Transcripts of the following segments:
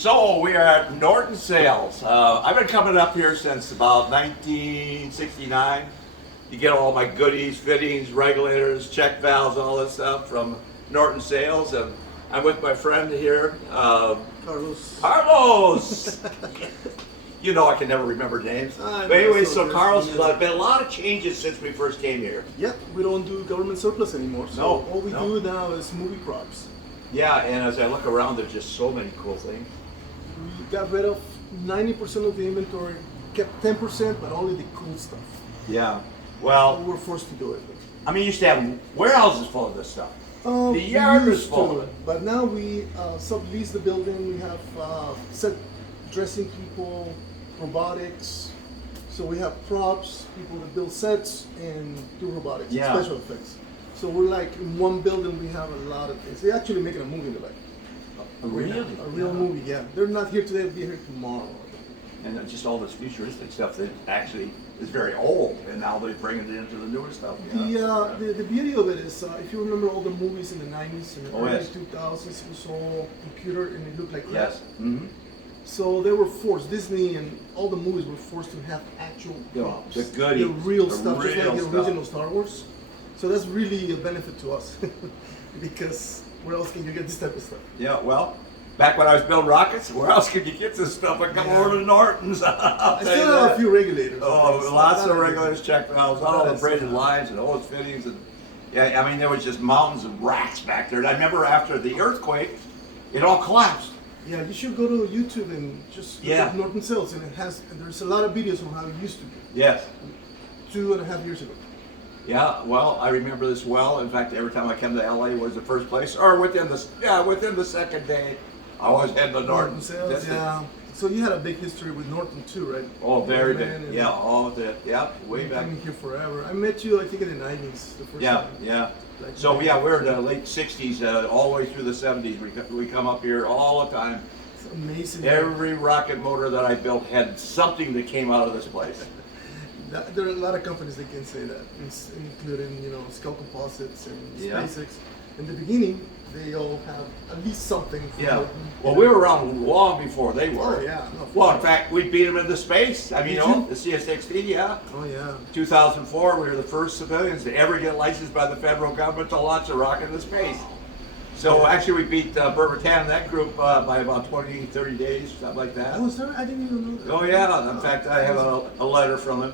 So we are at Norton Sales. I've been coming up here since about 1969. You get all my goodies, fittings, regulators, check valves, all this stuff from Norton Sales. And I'm with my friend here, Carlos. Carlos! You know I can never remember names. But anyway, so Carlos, there's been a lot of changes since we first came here. Yeah, we don't do government surplus anymore. So all we do now is movie crops. Yeah, and as I look around, there's just so many cool things. We got rid of 90% of the inventory, kept 10%, but only the cool stuff. Yeah. Well, We were forced to do it. I mean, you used to have warehouses full of this stuff. The We yard was used full to, of it. but now we sublease the building. We have set dressing people, robotics. So we have props, people that build sets and do robotics, Yeah. special effects. So we're like in one building. We have a lot of things. They're actually making a movie like Really? a real movie. Yeah, they're not here today. They'll be here tomorrow. And then just all this futuristic stuff that actually is very old, and now they're bringing it into the newer stuff. The beauty of it is, if you remember all the movies in the 90s and the Oh, early yes. 2000s, it was all computer and it looked like crap. Yes. Mm-hmm. So they were forced, Disney and all the movies were forced to have actual The- props. the goodies, The real the stuff, just like real the stuff. original Star Wars. So that's really a benefit to us because where else can you get this type of stuff? Yeah, well, back when I was building rockets, where else could you get this stuff? I come over to Norton's. I still have a few regulators. Oh, lots of Not regulators, check valves, all the braided lines and hose fittings. And yeah, I mean, there was just mountains of racks back there. And I remember after the earthquake, it all collapsed. Yeah, you should go to YouTube and just look up Norton Sales, and there's a lot of videos on how it used to be Yes. 2.5 years ago. Yeah, well, I remember this well. In fact, every time I come to LA, it was the first place, or within the second day, I always head to Norton Norton. Sales, That's it. yeah. So you had a big history with Norton too, right? Oh, very Man, big. and Yeah, all of it. Yeah, way you've back. been here forever. I met you, I think, in the 90s, the first Yeah, time. yeah. Like, So yeah, we're in the late '60s, all the way through the '70s. We come up here all the time. It's amazing. Every rocket motor that I built had something that came out of this place. There are a lot of companies that can say that, including, Skull Composites and Yeah. SpaceX. In the beginning, they all have at least something. from Yeah. Norton. Well, we were around long before they were. Oh, yeah. No, Well, in fact, we beat them into space. I mean, Did you? the CS-16, yeah. Oh, yeah. 2004, we were the first civilians to ever get licensed by the federal government to launch a rocket into space. So actually, we beat Burt and that group by about 20, 30 days, something like that. Oh, sorry, I didn't even know that. Oh yeah, in fact, I have a letter from him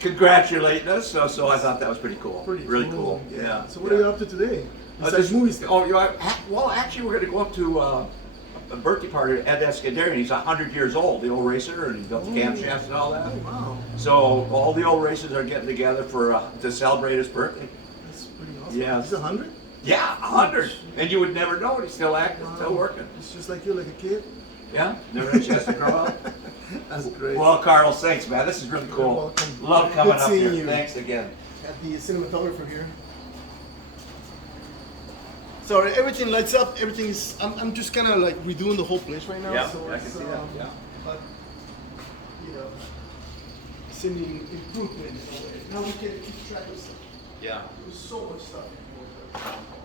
congratulating us. So I thought that was pretty cool. Really cool. Yeah. So what are you up to today? Besides Just movie stuff? Oh, well, actually, we're going to go up to a birthday party at Ed Escuderian. He's 100 years old, the old racer, and he built the camshafts and all that. Oh, wow. So all the old racers are getting together to celebrate his birthday. That's pretty awesome. Yeah. He's 100? Yeah, 100, and you would never know it. He's still active, still working. It's just like you, like a kid. Yeah, never had a chance to grow up. That's great. Well, Carlos, thanks, man. This is really You're cool. welcome. Love Good coming up seeing here. you. Thanks again. At the cinematographer here. Sorry, everything lights up. Everything is. I'm just kind of like redoing the whole place right now. Yeah, so I can it's, see that. Yeah. But seeming improvement in a way. Now we can keep track of stuff. Yeah. There's so much stuff before.